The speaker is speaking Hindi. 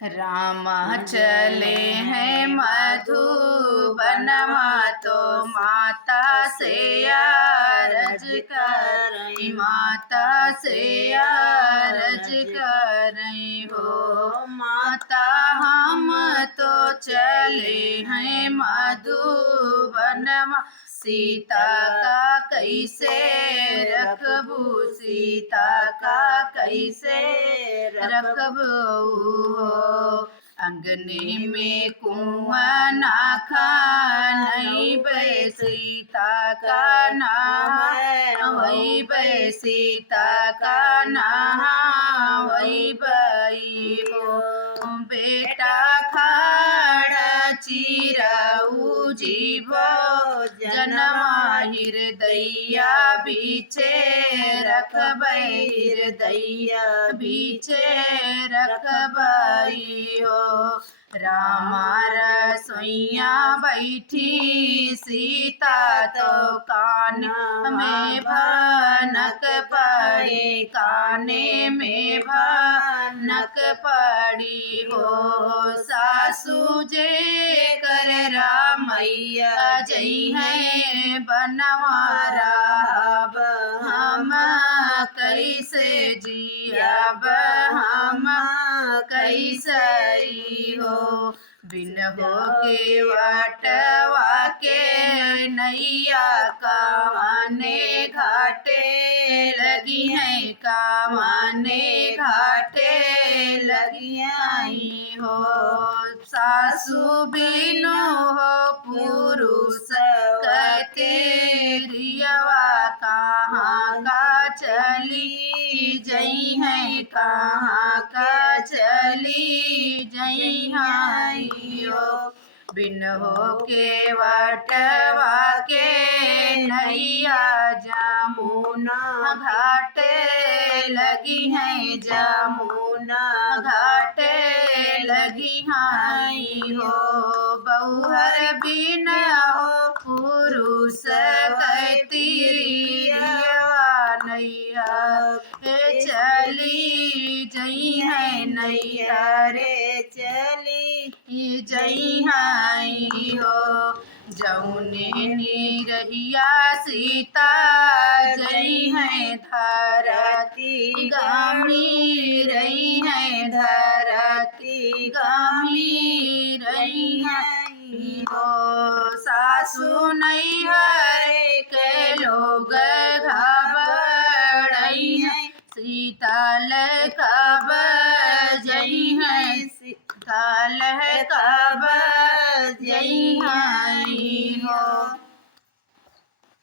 राम चले हैं मधुबनमा तो माता से अरज करई, माता से अरज करई हो। माता हम तो चले हैं मधुबनमा, सीता का कैसे रखबू, सीता का कैसे रखबू हो। अंगने में कुआं ना खानई बे, सीता का नहावई बे, सीता का नहावई बई हो। बेटा खाड़ा चिरऊ जीवो, जनमा हृदया बीचे रखबई, हृदया बीचे रखबई हो। रामा रसोइया बैठी सीता तो कान में भनक पड़ी, काने में भनक पड़ी हो। सासू जे कर रामैया जई है बनवारा, अब हम कैसे जियब, हम कैसे हो। बिन हो के वटवा के नैया, कामने घाटे लगी हैं, कामने घाटे लगी आई हो। सासू बिनु हो पुरुष कतेरियवा, कहाँ का चली जई है, कहाँ का चली जई है हो। बिन हो के वटवा के नैया, जमुना घाटे लगी है, जमुना घाटे लगी है हो। बहुहर बिन हो पुरुष कतिरियवा, नैया चली जई है, नैया रे चली जई है हो। जौने निरहिया सीता जई है, धरती गामी रही है, धरती गामी रही है हो। सासू नैहर के लोग घबराई है, सीता कब जई है, सीता कब जई है